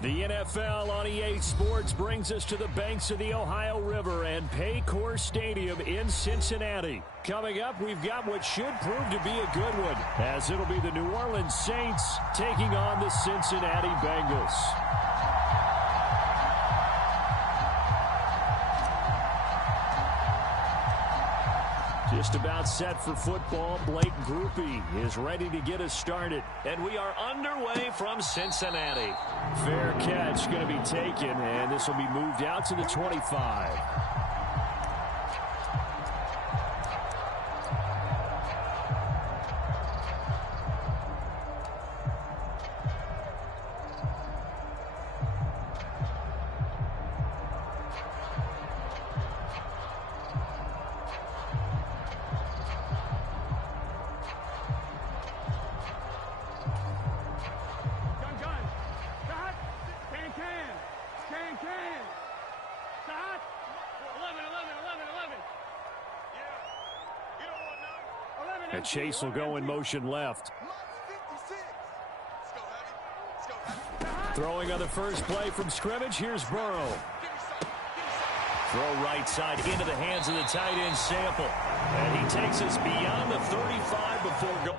The NFL on EA Sports brings us to the banks of the Ohio River and Paycor Stadium in Cincinnati. Coming up, we've got what should prove to be a good one, as it'll be the New Orleans Saints taking on the Cincinnati Bengals. Just about set for football. Blake Groupie is ready to get us started. And we are underway from Cincinnati. Fair catch going to be taken, and this will be moved out to the 25. And Chase will go in motion left. Throwing on the first play from scrimmage. Here's Burrow. Throw right side into the hands of the tight end Sample. And he takes us beyond the 35 before going.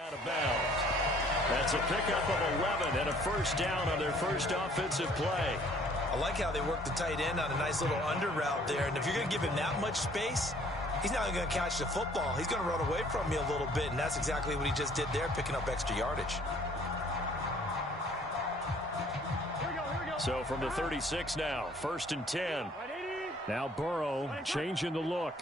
Out of bounds. That's a pickup of 11 and a first down on their first offensive play. I like how they work the tight end on a nice little under route there. And if you're going to give him that much space, he's not going to catch the football. He's going to run away from you a little bit, and that's exactly what he just did there, picking up extra yardage. So from the 36 now, 1st and 10. Now Burrow changing the look.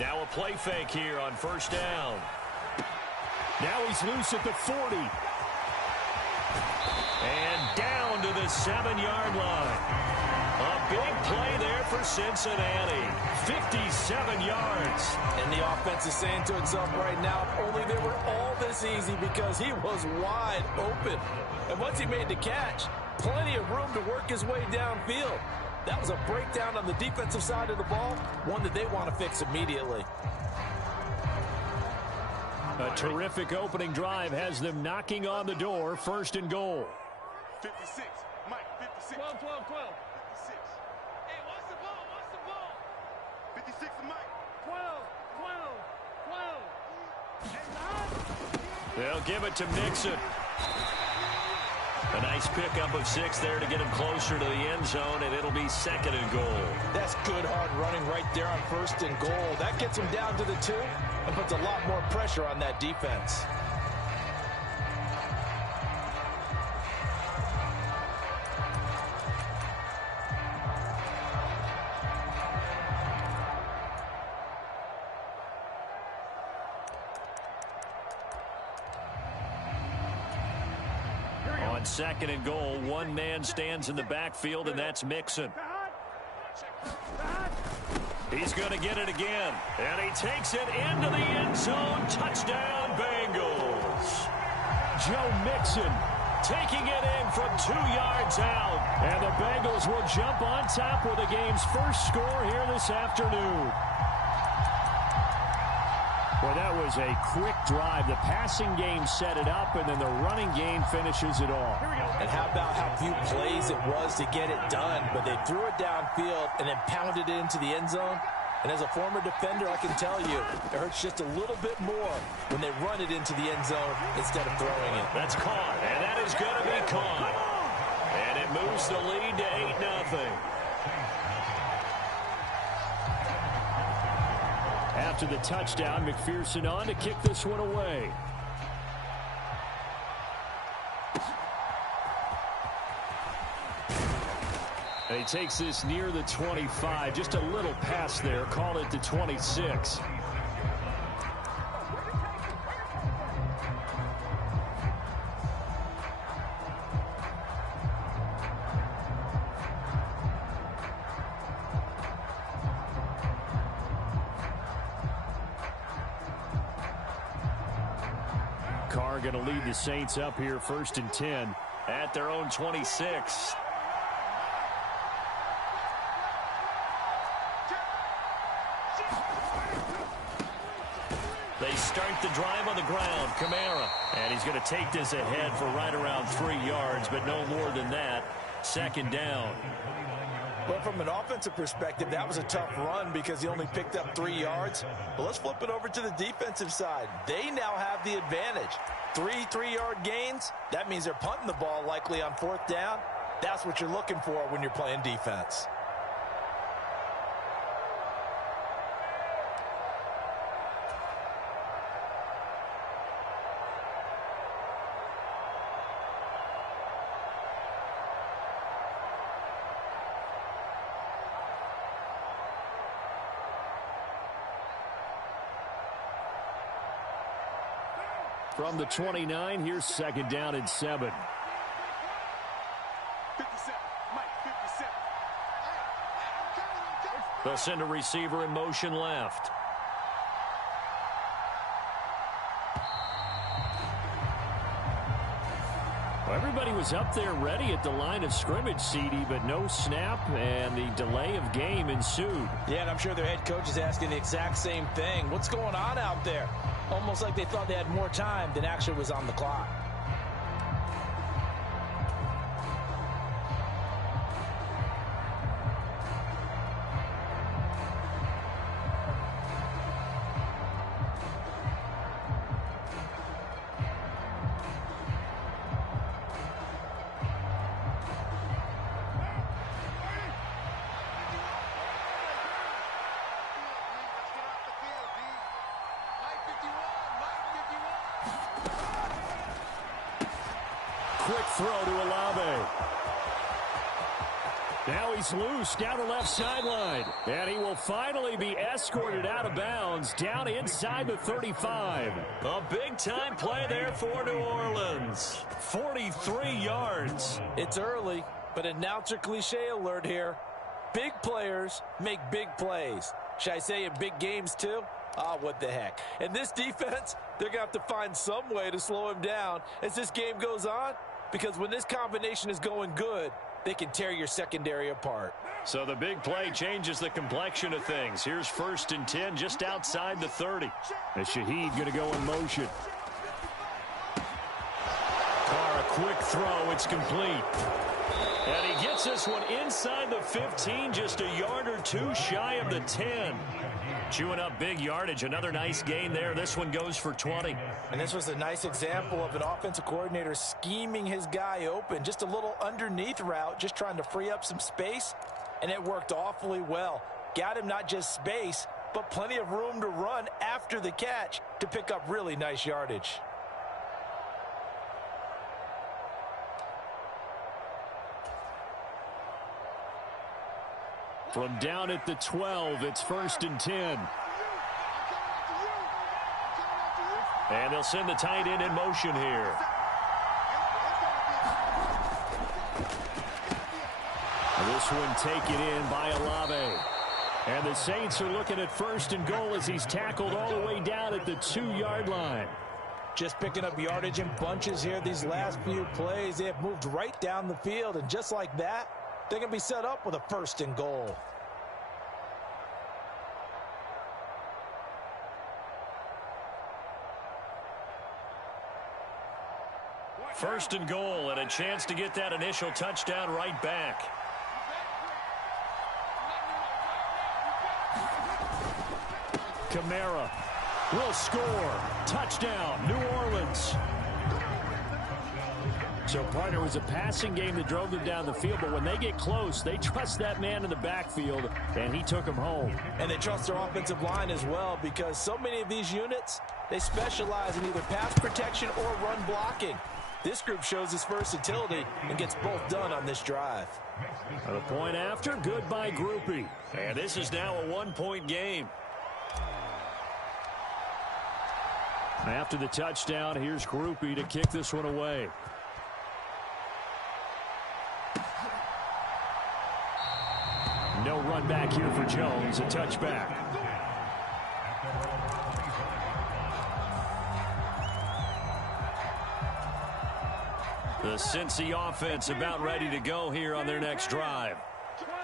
Now a play fake here on first down. Now he's loose at the 40. And down to the 7-yard line. A big play there for Cincinnati. 57 yards. And the offense is saying to itself right now, only they were all this easy because he was wide open. And once he made the catch, plenty of room to work his way downfield. That was a breakdown on the defensive side of the ball, one that they want to fix immediately. A terrific opening drive has them knocking on the door, 1st and goal. 56, Mike, 56. 12, 12, 12. 56. Hey, what's the ball? What's the ball? 56 to Mike. 12, 12, 12. They'll give it to Mixon. A nice pickup of 6 there to get him closer to the end zone, and it'll be 2nd and goal. That's good hard running right there on 1st and goal. That gets him down to the 2 and puts a lot more pressure on that defense. On 2nd and goal, one man stands in the backfield, and that's Mixon. He's going to get it again, and he takes it into the end zone. Touchdown, Bengals. Joe Mixon taking it in from 2 yards out, and the Bengals will jump on top with the game's first score here this afternoon. Well, that was a quick drive. The passing game set it up, and then the running game finishes it all. And how about how few plays it was to get it done, but they threw it downfield and then pounded it into the end zone. And as a former defender, I can tell you, it hurts just a little bit more when they run it into the end zone instead of throwing it. That's caught, and that is going to be caught. And it moves the lead to 8-0. After the touchdown, McPherson on to kick this one away. And he takes this near the 25. Just a little pass there. Call it the 26. Carr going to lead the Saints up here 1st and 10. At their own 26. They start the drive on the ground. Kamara. And he's going to take this ahead for right around 3 yards, but no more than that. 2nd down. But from an offensive perspective, that was a tough run because he only picked up 3 yards. But let's flip it over to the defensive side. They now have the advantage. 3 3-yard gains, that means they're punting the ball likely on 4th down. That's what you're looking for when you're playing defense. From the 29, here's 2nd down and 7. 57, Mike, 57. They'll send a receiver in motion left. Well, everybody was up there ready at the line of scrimmage, CD, but no snap, and the delay of game ensued. Yeah, and I'm sure their head coach is asking the exact same thing. What's going on out there? Almost like they thought they had more time than actually was on the clock. Quick throw to Olave. Now he's loose down the left sideline. And he will finally be escorted out of bounds down inside the 35. A big-time play there for New Orleans. 43 yards. It's early, but announcer cliche alert here. Big players make big plays. Should I say in big games too? Ah, what the heck. And this defense, they're going to have to find some way to slow him down as this game goes on. Because when this combination is going good, they can tear your secondary apart. So the big play changes the complexion of things. Here's 1st and 10 just outside the 30. And Shaheed going to go in motion. Carr, a quick throw. It's complete. And he gets this one inside the 15, just a yard or two shy of the 10. Chewing up big yardage. Another nice gain there. This one goes for 20. And this was a nice example of an offensive coordinator scheming his guy open. Just a little underneath route, just trying to free up some space. And it worked awfully well. Got him not just space, but plenty of room to run after the catch to pick up really nice yardage. From down at the 12, it's 1st and 10. And they'll send the tight end in motion here. This one taken in by Olave. And the Saints are looking at 1st and goal as he's tackled all the way down at the 2-yard line. Just picking up yardage in bunches here these last few plays. They have moved right down the field, and just like that, they're going to be set up with a 1st and goal. First and goal, and a chance to get that initial touchdown right back. Kamara will score. Touchdown, New Orleans. So, partner, was a passing game that drove them down the field, but when they get close, they trust that man in the backfield, and he took him home. And they trust their offensive line as well, because so many of these units, they specialize in either pass protection or run blocking. This group shows its versatility and gets both done on this drive. The point after, good by Groupie. And this is now a one-point game. After the touchdown, here's Groupie to kick this one away. No run back here for Jones, a touchback. The Cincy offense about ready to go here on their next drive.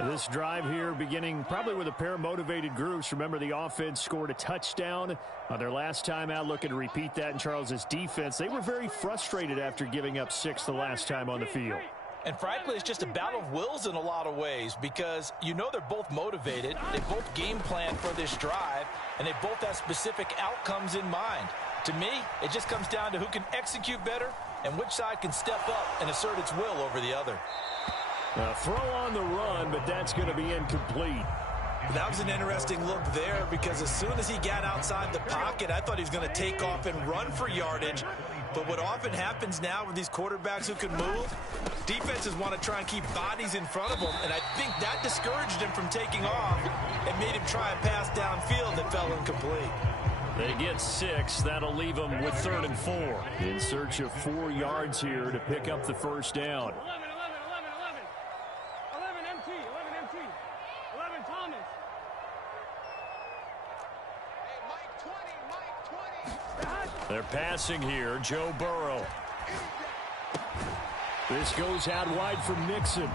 This drive here beginning probably with a pair of motivated groups. Remember, the offense scored a touchdown on their last time out, looking to repeat that in Charles's defense. They were very frustrated after giving up 6 the last time on the field. And frankly, it's just a battle of wills in a lot of ways because you know they're both motivated. They both game plan for this drive, and they both have specific outcomes in mind. To me, it just comes down to who can execute better and which side can step up and assert its will over the other. Throw on the run, but that's going to be incomplete. That was an interesting look there because as soon as he got outside the pocket, I thought he was going to take off and run for yardage. But what often happens now with these quarterbacks who can move, defenses want to try and keep bodies in front of them, and I think that discouraged him from taking off and made him try a pass downfield that fell incomplete. They get 6. That'll leave them with 3rd and 4. In search of 4 yards here to pick up the first down. 11 MT. 11 Thomas. Hey, Mike 20. They're passing here. Joe Burrow. This goes out wide for Mixon.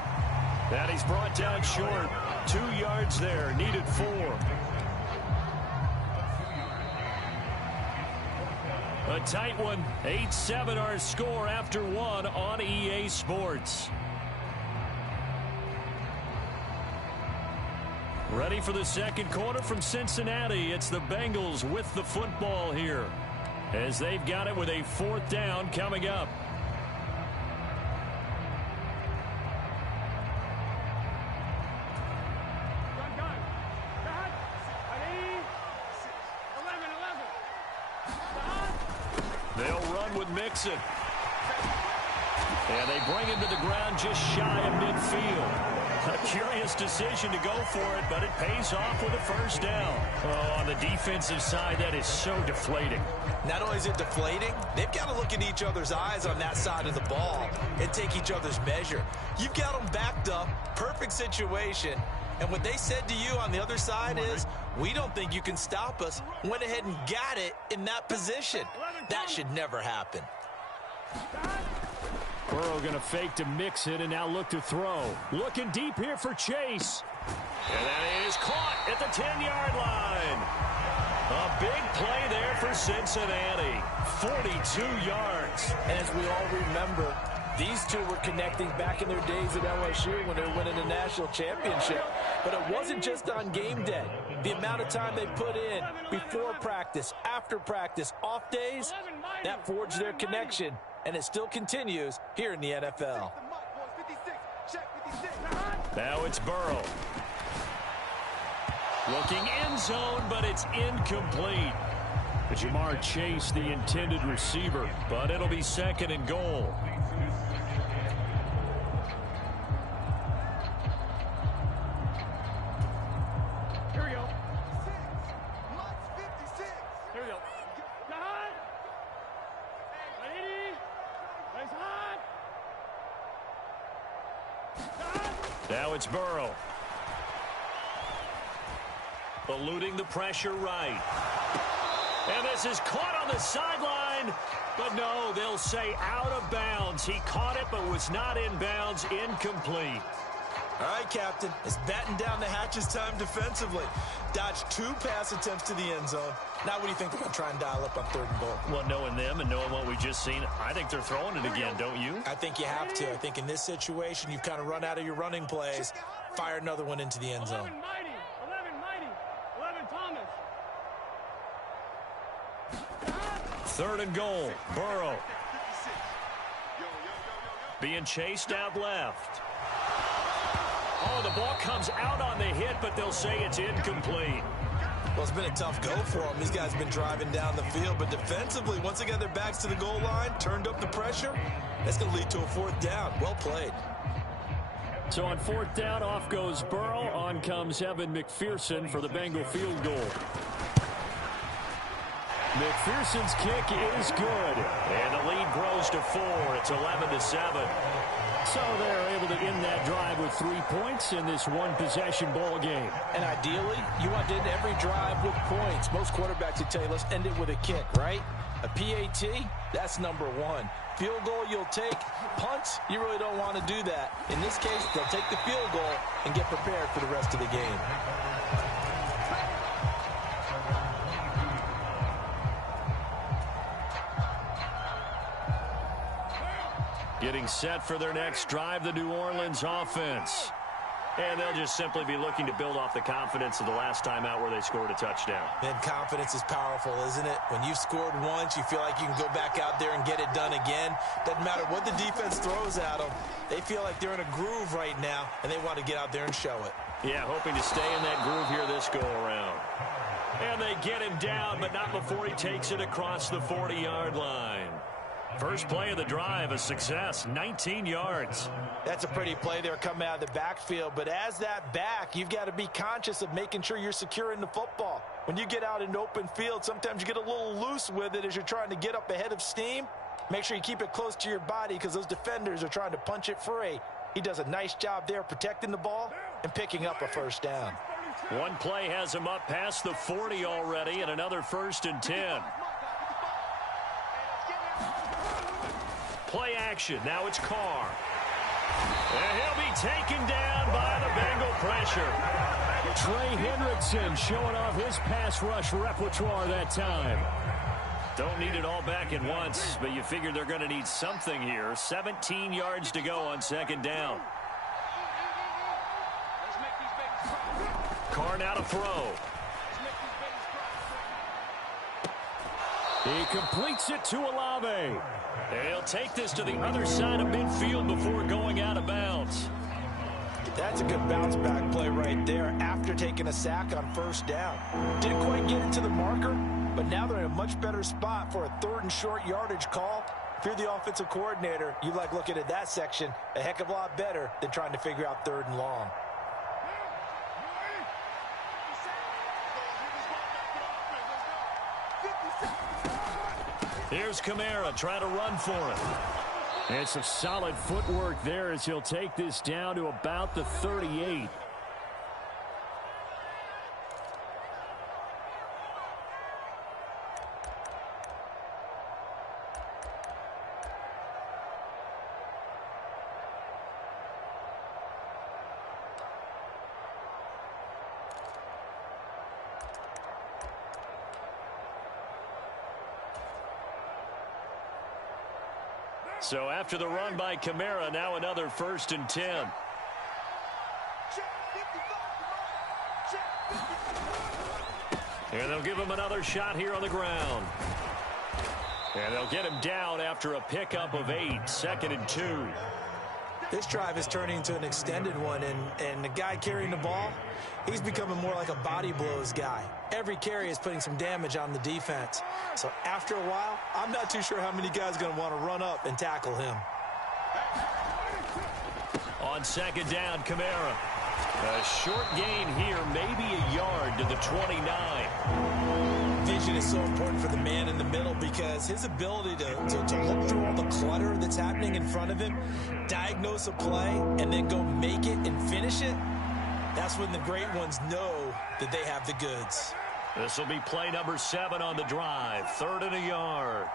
And he's brought down short. 2 yards there. Needed 4. A tight one. 8-7 our score after 1 on EA Sports. Ready for the second quarter from Cincinnati. It's the Bengals with the football here as they've got it with a 4th down coming up. They'll run with Mixon. And they bring him to the ground just shy of midfield. A curious decision to go for it, but it pays off with a first down. Oh, on the defensive side, that is so deflating. Not only is it deflating, they've got to look in each other's eyes on that side of the ball and take each other's measure. You've got them backed up, perfect situation, and what they said to you on the other side is, we don't think you can stop us. Went ahead and got it in that position. That should never happen. Burrow going to fake to mix it and now look to throw. Looking deep here for Chase. And that is caught at the 10-yard line. A big play there for Cincinnati. 42 yards. And as we all remember, these two were connecting back in their days at LSU when they were winning a national championship. But it wasn't just on game day. The amount of time they put in before practice, after practice, off days, that forged their connection. And it still continues here in the NFL. Now it's Burrow. Looking end zone, but it's incomplete. Jamar Chase, the intended receiver, but it'll be 2nd and goal. Here we go. 56. Here we go. Now it's Burrow. Eluding the pressure right. And this is caught on the sideline. But no, they'll say out of bounds. He caught it but was not in bounds. Incomplete. All right, Captain. It's batten down the hatches time defensively. Dodged 2 pass attempts to the end zone. Now what do you think they're going to try and dial up on 3rd and goal? Well, knowing them and knowing what we just seen, I think they're throwing it again, don't you? I think you have to. I think in this situation, you've kind of run out of your running plays. Fire another one into the end zone. 11 Mighty. 11 Thomas. 3rd and goal. Burrow. Being chased out left. Oh, the ball comes out on the hit, but they'll say it's incomplete. Well, it's been a tough go for them. These guys have been driving down the field, but defensively, once they got their backs to the goal line, turned up the pressure, that's going to lead to a 4th down. Well played. So on 4th down, off goes Burrow. On comes Evan McPherson for the Bengal field goal. McPherson's kick is good. And the lead grows to 4. It's 11-7. So they're able to end that drive with 3 points in this one-possession ball game. And ideally, you want to end every drive with points. Most quarterbacks would tell you, let's end it with a kick, right? A PAT, that's number 1. Field goal you'll take. Punts, you really don't want to do that. In this case, they'll take the field goal and get prepared for the rest of the game. Getting set for their next drive, the New Orleans offense. And they'll just simply be looking to build off the confidence of the last time out where they scored a touchdown. And confidence is powerful, isn't it? When you've scored once, you feel like you can go back out there and get it done again. Doesn't matter what the defense throws at them. They feel like they're in a groove right now, and they want to get out there and show it. Yeah, hoping to stay in that groove here this go-around. And they get him down, but not before he takes it across the 40-yard line. First play of the drive, a success, 19 yards. That's a pretty play there coming out of the backfield, but as that back, you've got to be conscious of making sure you're securing the football. When you get out in open field, sometimes you get a little loose with it as you're trying to get up ahead of steam. Make sure you keep it close to your body because those defenders are trying to punch it free. He does a nice job there protecting the ball and picking up a first down. One play has him up past the 40 already, and another 1st and 10. Play action. Now it's Carr. And he'll be taken down by the Bengal pressure. Trey Hendrickson showing off his pass rush repertoire that time. Don't need it all back at once, but you figure they're going to need something here. 17 yards to go on 2nd down. Carr now to throw. He completes it to Olave. And he'll take this to the other side of midfield before going out of bounds. That's a good bounce back play right there after taking a sack on 1st down. Didn't quite get it to the marker, but now they're in a much better spot for a 3rd and short yardage call. If you're the offensive coordinator, you like looking at that section a heck of a lot better than trying to figure out 3rd and long. Here's Kamara trying to run for it. And some solid footwork there as he'll take this down to about the 38. So after the run by Kamara, now another 1st and 10. And they'll give him another shot here on the ground. And they'll get him down after a pickup of 8, 2nd and 2. This drive is turning into an extended one, and the guy carrying the ball, he's becoming more like a body blows guy. Every carry is putting some damage on the defense. So after a while, I'm not too sure how many guys are going to want to run up and tackle him. On 2nd down, Kamara. A short gain here, maybe a yard to the 29. Vision is so important for the man in the middle because his ability to look through all the clutter that's happening in front of him, diagnose a play, and then go make it and finish it, that's when the great ones know that they have the goods. This will be play number 7 on the drive. 3rd and a yard.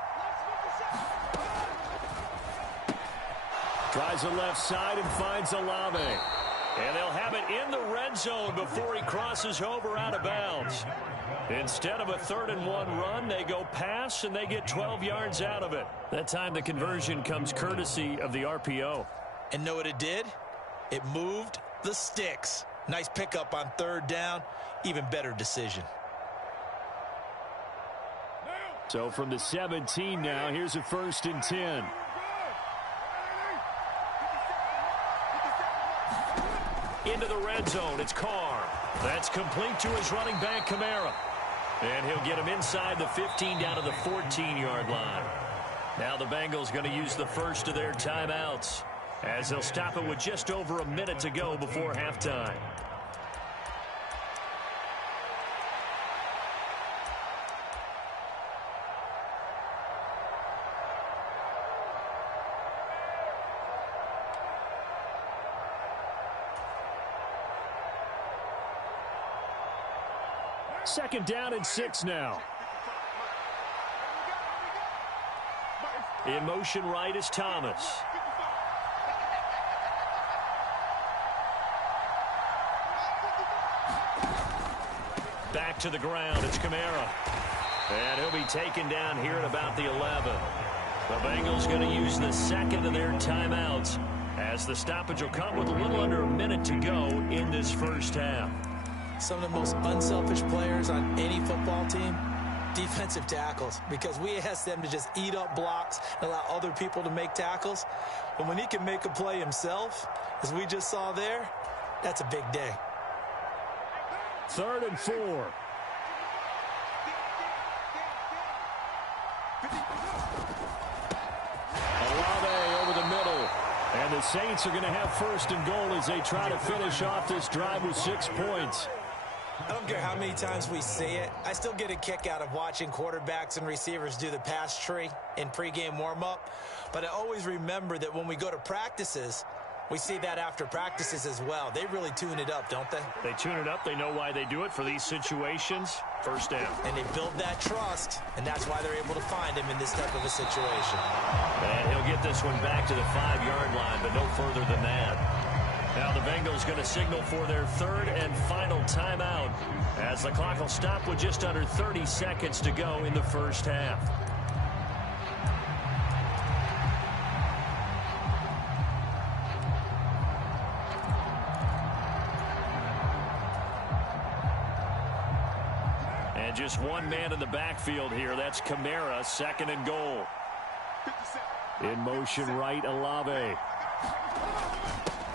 Tries the left side and finds Olave. And they'll have it in the red zone before he crosses over out of bounds. Instead of a 3rd and 1 run, they go pass and they get 12 yards out of it. That time the conversion comes courtesy of the RPO. And know what it did? It moved the sticks. Nice pickup on 3rd down. Even better decision. So from the 17 now, here's a 1st and 10. Into the red zone, it's Carr. That's complete to his running back, Kamara. And he'll get him inside the 15 down to the 14-yard line. Now the Bengals going to use the first of their timeouts as they'll stop it with just over a minute to go before halftime. 2nd down and 6 now. In motion right is Thomas. Back to the ground, it's Kamara. And he'll be taken down here at about the 11. The Bengals going to use the 2nd of their timeouts as the stoppage will come with a little under a minute to go in this first half. Some of the most unselfish players on any football team, defensive tackles, because we ask them to just eat up blocks and allow other people to make tackles. But when he can make a play himself, as we just saw there, that's a big day. 3rd and 4. Olave over the middle. And the Saints are going to have 1st and goal as they try to finish off this drive with 6 points. I don't care how many times we see it. I still get a kick out of watching quarterbacks and receivers do the pass tree in pregame warm-up. But I always remember that when we go to practices, we see that after practices as well. They really tune it up, don't they? They tune it up. They know why they do it for these situations. 1st down. And they build that trust, and that's why they're able to find him in this type of a situation. And he'll get this one back to the 5-yard line, but no further than that. Now the Bengals going to signal for their 3rd and final timeout as the clock will stop with just under 30 seconds to go in the first half. And just one man in the backfield here. That's Kamara, 2nd and goal. In motion right, Olave.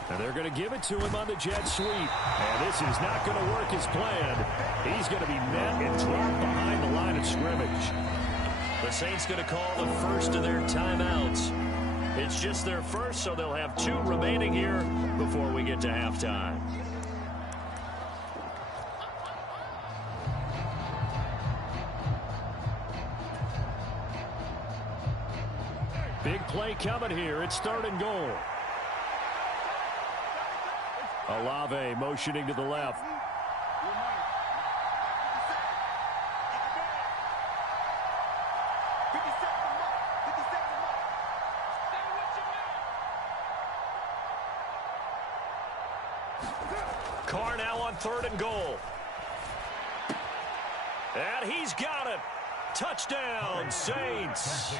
And they're going to give it to him on the jet sweep. And this is not going to work as planned. He's going to be met and dropped behind the line of scrimmage. The Saints going to call the 1st of their timeouts. It's just their 1st, so they'll have 2 remaining here before we get to halftime. Big play coming here. It's 3rd and goal. Olave motioning to the left. Carr now on 3rd and goal. And he's got it. Touchdown, Saints.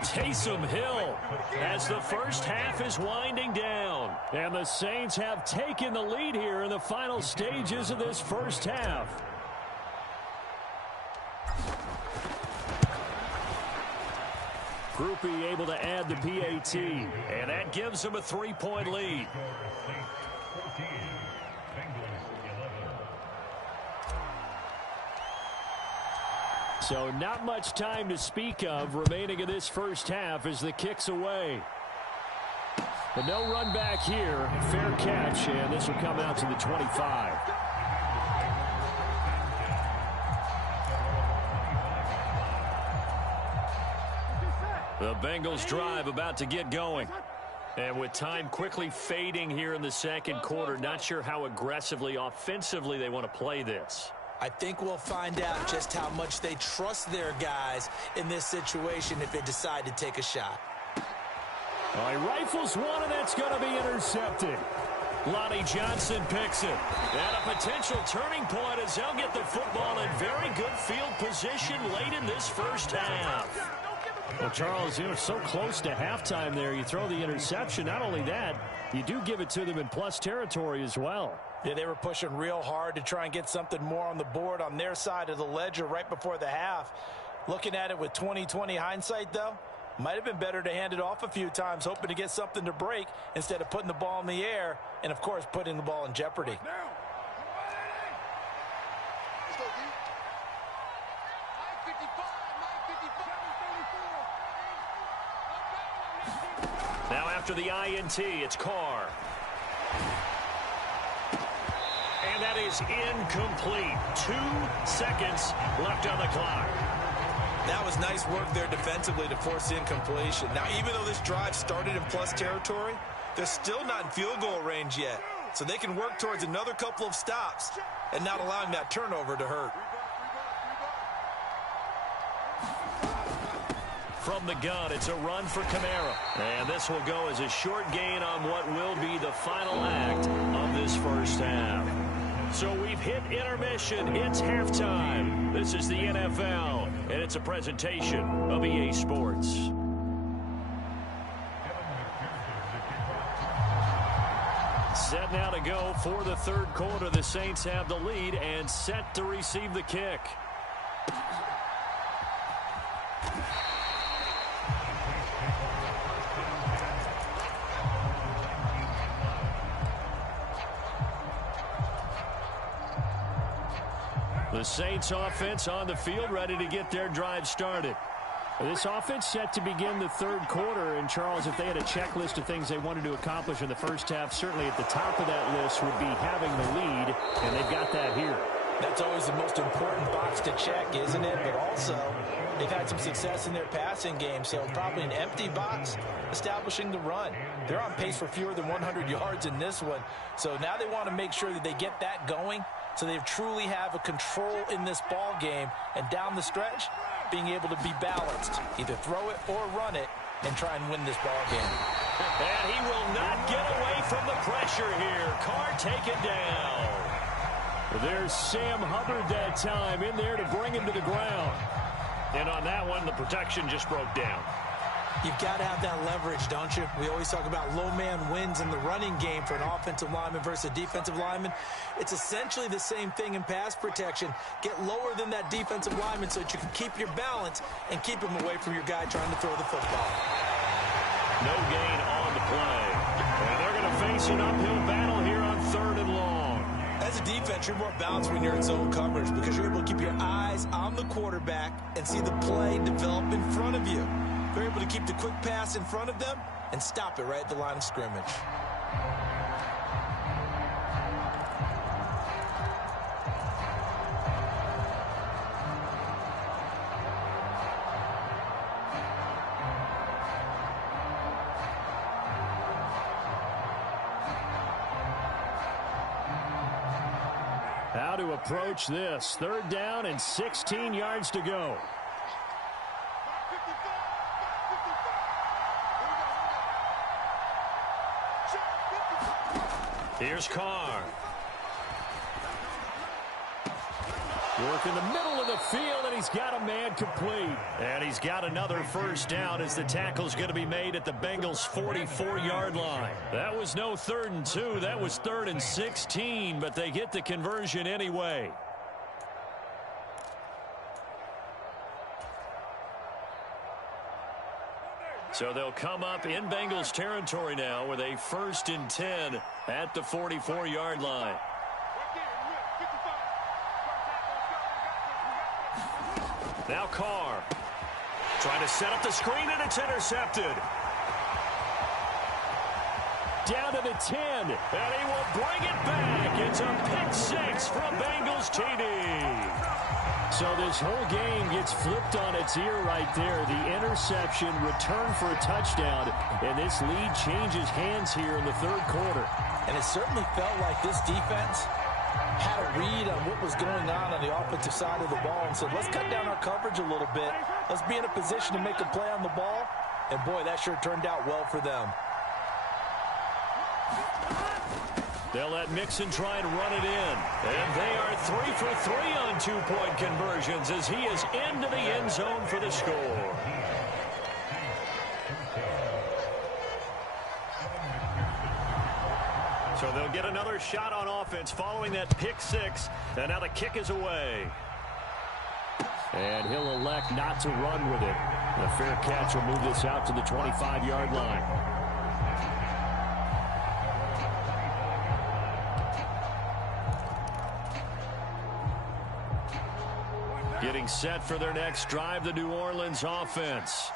Taysom Hill as the first half is winding down. And the Saints have taken the lead here in the final stages of this first half. Groupie able to add the PAT. And that gives them a 3-point lead. So not much time to speak of remaining in this first half as the kick's away. But no run back here. Fair catch, and this will come out to the 25. The Bengals drive about to get going. And with time quickly fading here in the 2nd quarter, not sure how aggressively, offensively they want to play this. I think we'll find out just how much they trust their guys in this situation if they decide to take a shot. He rifles one, and that's going to be intercepted. Lonnie Johnson picks it. And a potential turning point as they'll get the football in very good field position late in this first half. Well, Charles, so close to halftime there. You throw the interception. Not only that, you do give it to them in plus territory as well. Yeah, they were pushing real hard to try and get something more on the board on their side of the ledger right before the half. Looking at it with 20/20 hindsight, though, might have been better to hand it off a few times, hoping to get something to break instead of putting the ball in the air and, of course, putting the ball in jeopardy. Now after the INT, it's Carr. And that is incomplete. 2 seconds left on the clock. That was nice work there defensively to force the incompletion. Now, even though this drive started in plus territory, they're still not in field goal range yet. So they can work towards another couple of stops and not allowing that turnover to hurt. from the gun. It's a run for Kamara. And this will go as a short gain on what will be the final act of this first half. So we've hit intermission. It's halftime. This is the NFL, and it's a presentation of EA Sports. Set now to go for the third quarter. The Saints have the lead and set to receive the kick. The Saints offense on the field, ready to get their drive started. This offense set to begin the third quarter. And, Charles, if they had a checklist of things they wanted to accomplish in the first half, certainly at the top of that list would be having the lead, and they've got that here. That's always the most important box to check, isn't it? But also, they've had some success in their passing game, so probably an empty box establishing the run. They're on pace for fewer than 100 yards in this one, so now they want to make sure that they get that going so they truly have a control in this ball game, and down the stretch, being able to be balanced. Either throw it or run it and try and win this ball game. And he will not get away from the pressure here. Carr taken down. There's Sam Hubbard that time in there to bring him to the ground. And on that one, the protection just broke down. You've got to have that leverage, don't you? We always talk about low man wins in the running game for an offensive lineman versus a defensive lineman. It's essentially the same thing in pass protection. Get lower than that defensive lineman so that you can keep your balance and keep him away from your guy trying to throw the football. No gain on the play. And they're going to face an uphill battle here on 3rd and long. As a defense, you're more balanced when you're in zone coverage because you're able to keep your eyes on the quarterback and see the play develop in front of you. They're able to keep the quick pass in front of them and stop it right at the line of scrimmage. How to approach this. 3rd down and 16 yards to go. Here's Carr. Work in the middle of the field, and he's got a man complete. And he's got another first down as the tackle's going to be made at the Bengals' 44-yard line. That was no 3rd and 2. That was 3rd and 16, but they get the conversion anyway. So they'll come up in Bengals territory now with a 1st and 10 at the 44-yard line. Now Carr trying to set up the screen, and it's intercepted. Down to the 10, and he will bring it back. It's a pick-6 from Bengals TD. So this whole game gets flipped on its ear right there. The interception, return for a touchdown, and this lead changes hands here in the 3rd quarter. And it certainly felt like this defense had a read on what was going on the offensive side of the ball and said, let's cut down our coverage a little bit. Let's be in a position to make a play on the ball. And, boy, that sure turned out well for them. They'll let Mixon try and run it in. And they are 3 for 3 on 2-point conversions as he is into the end zone for the score. So they'll get another shot on offense following that pick-6. And now the kick is away. And he'll elect not to run with it. The fair catch will move this out to the 25-yard line. Getting set for their next drive, the New Orleans offense.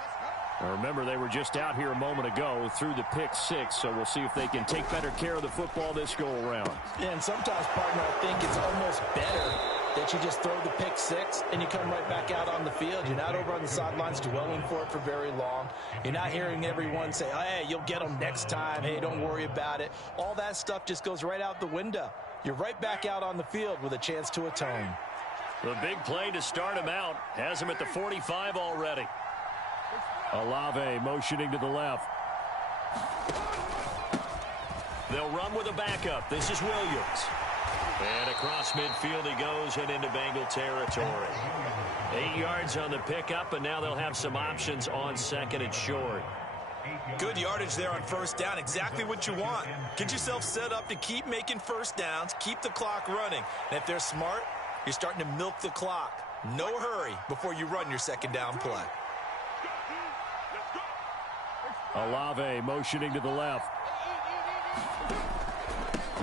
Now remember, they were just out here a moment ago through the pick-6, so we'll see if they can take better care of the football this go-around. Yeah, and sometimes, partner, I think it's almost better that you just throw the pick-6 and you come right back out on the field. You're not over on the sidelines dwelling for it for very long. You're not hearing everyone say, hey, you'll get them next time. Hey, don't worry about it. All that stuff just goes right out the window. You're right back out on the field with a chance to atone. The big play to start him out has him at the 45 already. Olave motioning to the left. They'll run with a backup. This is Williams. And across midfield he goes and into Bengal territory. 8 yards on the pickup, and now they'll have some options on second and short. Good yardage there on first down. Exactly what you want. Get yourself set up to keep making first downs, keep the clock running. And if they're smart, you're starting to milk the clock. No hurry before you run your second down play. Olave motioning to the left.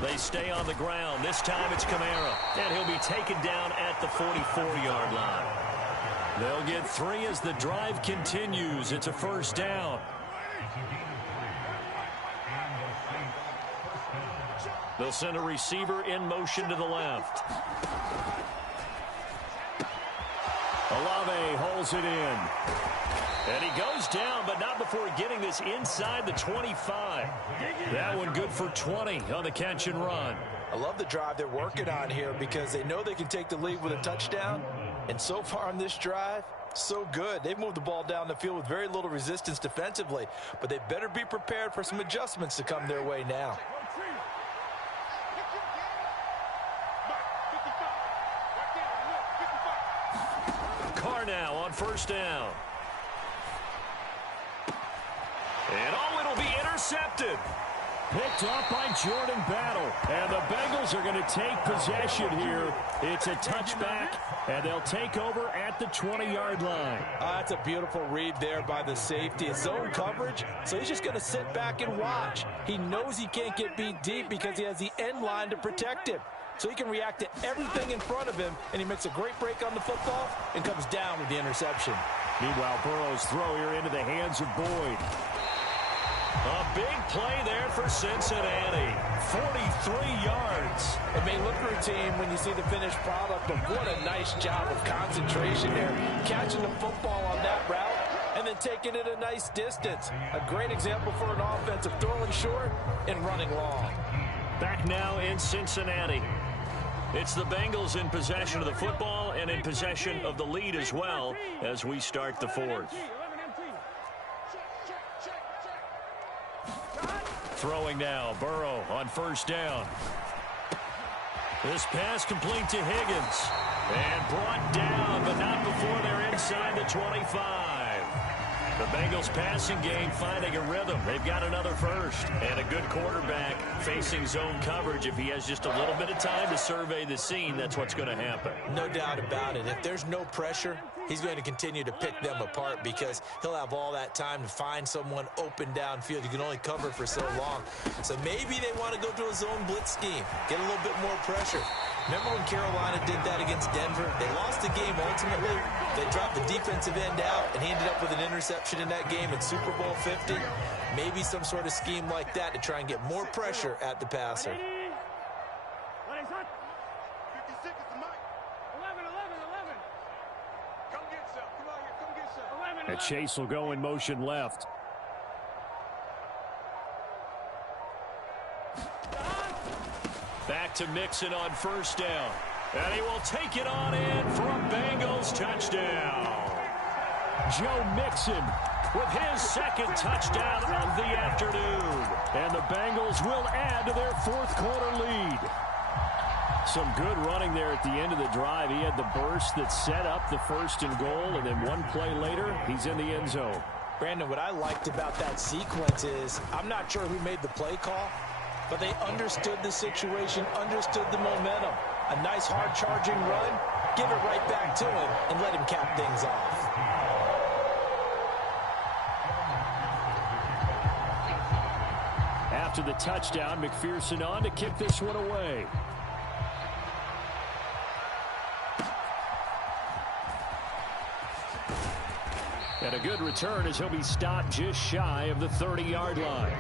They stay on the ground. This time it's Kamara. And he'll be taken down at the 44-yard line. They'll get 3 as the drive continues. It's a first down. They'll send a receiver in motion to the left. Olave holds it in. And he goes down, but not before getting this inside the 25. That one good for 20 on the catch and run. I love the drive they're working on here because they know they can take the lead with a touchdown. And so far on this drive, so good. They've moved the ball down the field with very little resistance defensively, but they better be prepared for some adjustments to come their way now. Carr now on first down. And it'll be intercepted. Picked up by Jordan Battle. And the Bengals are going to take possession here. It's a touchback, and they'll take over at the 20-yard line. That's a beautiful read there by the safety. It's zone coverage, so he's just going to sit back and watch. He knows he can't get beat deep because he has the end line to protect him. So he can react to everything in front of him, and he makes a great break on the football and comes down with the interception. Meanwhile, Burrow's throw here into the hands of Boyd. A big play there for Cincinnati. 43 yards. It may look routine when you see the finished product, but what a nice job of concentration there. Catching the football on that route and then taking it a nice distance. A great example for an offense of throwing short and running long. Back now in Cincinnati. It's the Bengals in possession of the football and in possession of the lead as well as we start the fourth. Throwing now, Burrow on first down. This pass complete to Higgins. And brought down, but not before they're inside the 25. The Bengals passing game finding a rhythm. They've got another first. And a good quarterback facing zone coverage. If he has just a little bit of time to survey the scene, that's what's going to happen. No doubt about it. If there's no pressure, he's going to continue to pick them apart because he'll have all that time to find someone open downfield. You can only cover for so long. So maybe they want to go to a zone blitz scheme, get a little bit more pressure. Remember when Carolina did that against Denver? They lost the game ultimately. They dropped the defensive end out, and he ended up with an interception in that game in Super Bowl 50. Maybe some sort of scheme like that to try and get more pressure at the passer. 56 is the mic. 11. Come get some. Come out here. Come get some. And Chase will go in motion left. Back to Mixon on first down. And he will take it on in for a Bengals touchdown. Joe Mixon With his second touchdown of the afternoon. And the Bengals will add to their fourth quarter lead. Some good running there at the end of the drive. He had the burst that set up the first and goal, and then one play later, he's in the end zone. Brandon, what I liked about that sequence is I'm not sure who made the play call, but they understood the situation, understood the momentum. A nice hard charging run, give it right back to him, and let him cap things off. After the touchdown, McPherson on to kick this one away. And a good return as he'll be stopped just shy of the 30-yard line.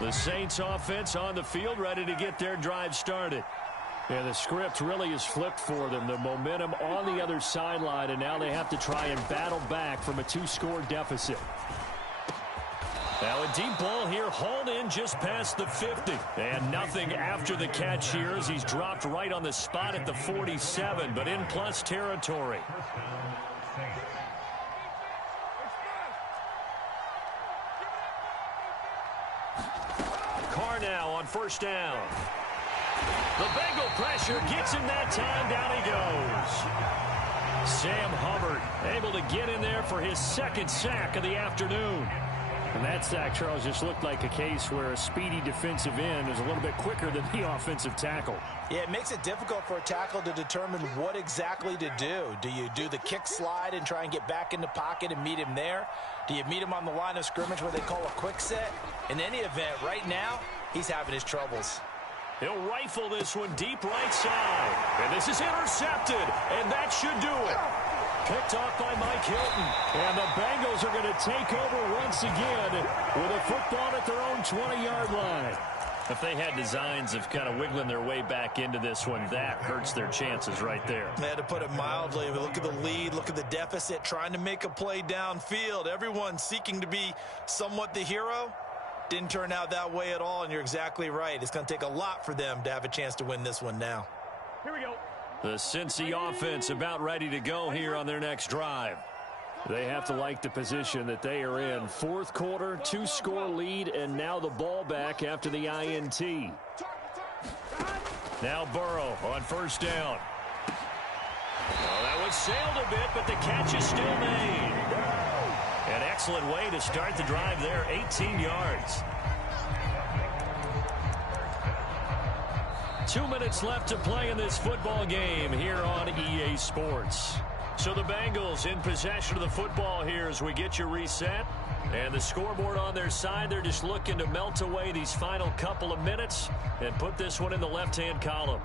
The Saints offense on the field, ready to get their drive started. And the script really is flipped for them. The momentum on the other sideline, and now they have to try and battle back from a two-score deficit. Now a deep ball here, hauled in just past the 50. And nothing after the catch here as he's dropped right on the spot at the 47, but in plus territory. Carr now on first down. The Bengal pressure gets him that time. Down he goes. Sam Hubbard able to get in there for his second sack of the afternoon. And that sack, Charles, just looked like a case where a speedy defensive end is a little bit quicker than the offensive tackle. Yeah, it makes it difficult for a tackle to determine what exactly to do. Do you do the kick slide and try and get back in the pocket and meet him there? Do you meet him on the line of scrimmage where they call a quick set? In any event, right now, he's having his troubles. He'll rifle this one deep right side. And this is intercepted, and that should do it. Picked off by Mike Hilton. And the Bengals are going to take over once again with a football at their own 20-yard line. If they had designs of kind of wiggling their way back into this one, that hurts their chances right there. They had to put it mildly. Look at the lead, look at the deficit, trying to make a play downfield. Everyone seeking to be somewhat the hero. Didn't turn out that way at all, and you're exactly right. It's going to take a lot for them to have a chance to win this one now. Here we go. The Cincy offense about ready to go here on their next drive. They have to like the position that they are in. Fourth quarter, 2-score lead, and now the ball back after the INT. Now Burrow on first down. Well, that was sailed a bit, but the catch is still made. An excellent way to start the drive there, 18 yards. 2 minutes left to play in this football game here on EA Sports. So the Bengals in possession of the football here as we get you reset. And the scoreboard on their side, they're just looking to melt away these final couple of minutes and put this one in the left-hand column.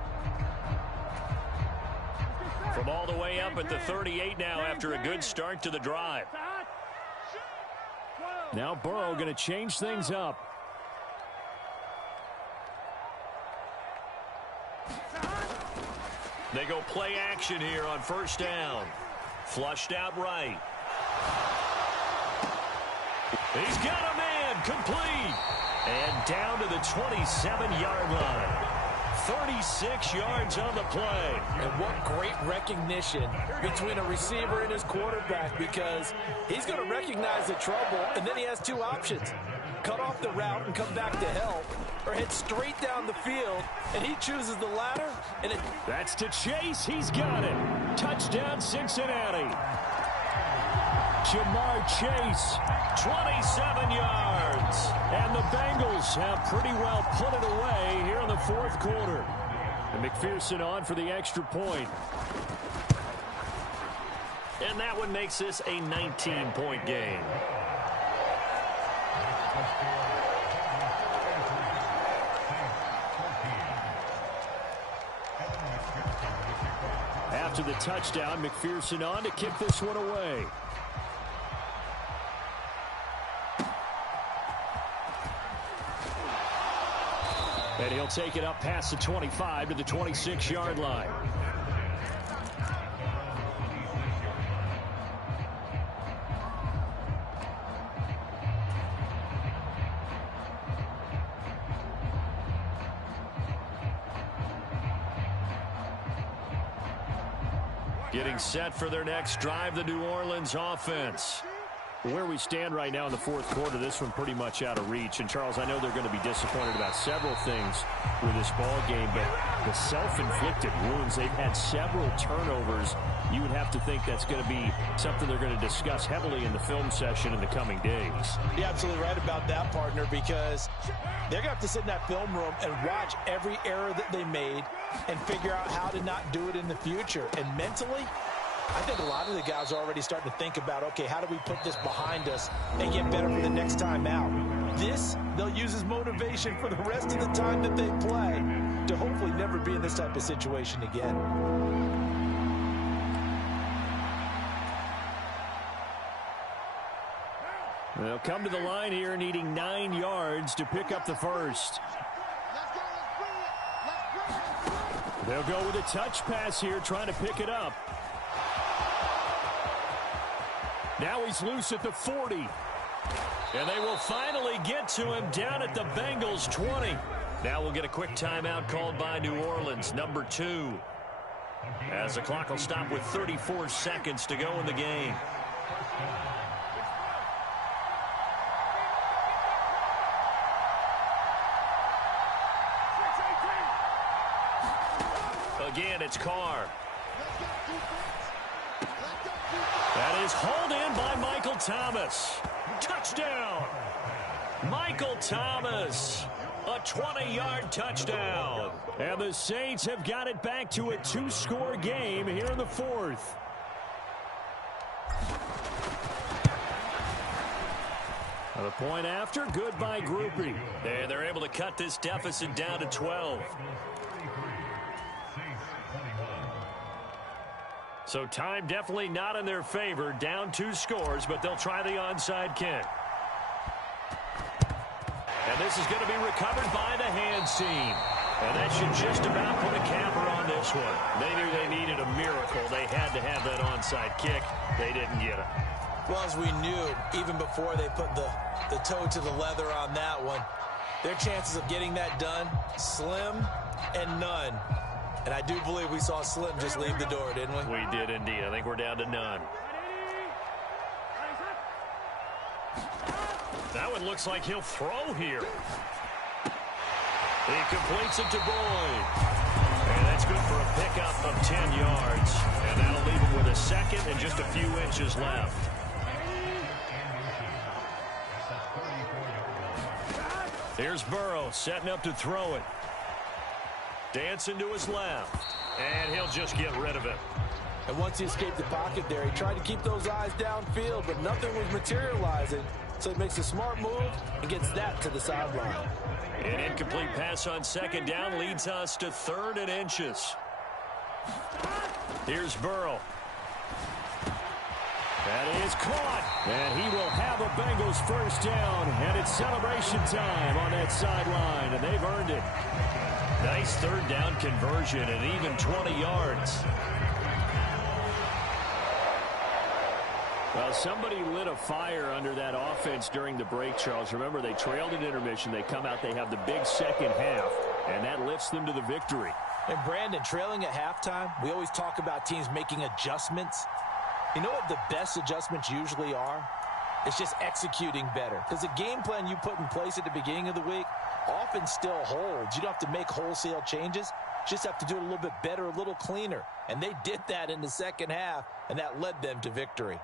From all the way up at the 38 now after a good start to the drive. Now Burrow going to change things up. They go play action here on first down. Flushed out right. He's got a man complete. And down to the 27-yard line. 36 yards on the play. And what great recognition between a receiver and his quarterback, because he's going to recognize the trouble, and then he has two options. Cut off the route and come back to help, or head straight down the field, and he chooses the latter. And that's to Chase. He's got it. Touchdown, Cincinnati. Jamar Chase, 27 yards. And the Bengals have pretty well put it away here in the fourth quarter. And McPherson on for the extra point. And that one makes this a 19-point game. After the touchdown, McPherson on to kick this one away. And he'll take it up past the 25 to the 26-yard line. Getting set for their next drive, the New Orleans offense. Where we stand right now in the fourth quarter, this one pretty much out of reach. And, Charles, I know they're going to be disappointed about several things with this ball game, but the self-inflicted wounds, they've had several turnovers. You would have to think that's going to be something they're going to discuss heavily in the film session in the coming days. You're absolutely right about that, partner, because they're going to have to sit in that film room and watch every error that they made and figure out how to not do it in the future. And mentally, I think a lot of the guys are already starting to think about, okay, how do we put this behind us and get better for the next time out? This, they'll use as motivation for the rest of the time that they play to hopefully never be in this type of situation again. They'll come to the line here needing 9 yards to pick up the first. They'll go with a touch pass here, trying to pick it up. Now he's loose at the 40. And they will finally get to him down at the Bengals 20. Now we'll get a quick timeout called by New Orleans, number 2. As the clock will stop with 34 seconds to go in the game. Again, it's Carr. That is hauled in by Michael Thomas. Touchdown! Michael Thomas, a 20-yard touchdown. And the Saints have got it back to a 2-score game here in the 4th. The point after, good by Groupie. And they're able to cut this deficit down to 12. So time definitely not in their favor. Down 2 scores, but they'll try the onside kick. And this is going to be recovered by the hands team. And that should just about put a capper on this one. They knew they needed a miracle. They had to have that onside kick. They didn't get it. Well, as we knew, even before they put the toe to the leather on that one, their chances of getting that done, slim and none. And I do believe we saw Slim just leave the door, didn't we? We did indeed. I think we're down to none. That one looks like he'll throw here. He completes it to Boyd. And that's good for a pickup of 10 yards. And that'll leave him with a second and just a few inches left. Here's Burrow setting up to throw it. Dancing to his left. And he'll just get rid of it. And once he escaped the pocket there, he tried to keep those eyes downfield, but nothing was materializing. So he makes a smart move and gets that to the sideline. An incomplete pass on second down leads us to 3rd and inches. Here's Burrow. That is caught. And he will have a Bengals first down. And it's celebration time on that sideline. And they've earned it. Nice 3rd down conversion and even 20 yards. Well, somebody lit a fire under that offense during the break, Charles. Remember, they trailed at intermission. They come out, they have the big second half, and that lifts them to the victory. And Brandon, trailing at halftime, we always talk about teams making adjustments. You know what the best adjustments usually are? It's just executing better. Because the game plan you put in place at the beginning of the week often still holds. You don't have to make wholesale changes. You just have to do it a little bit better, a little cleaner. And they did that in the second half, and that led them to victory.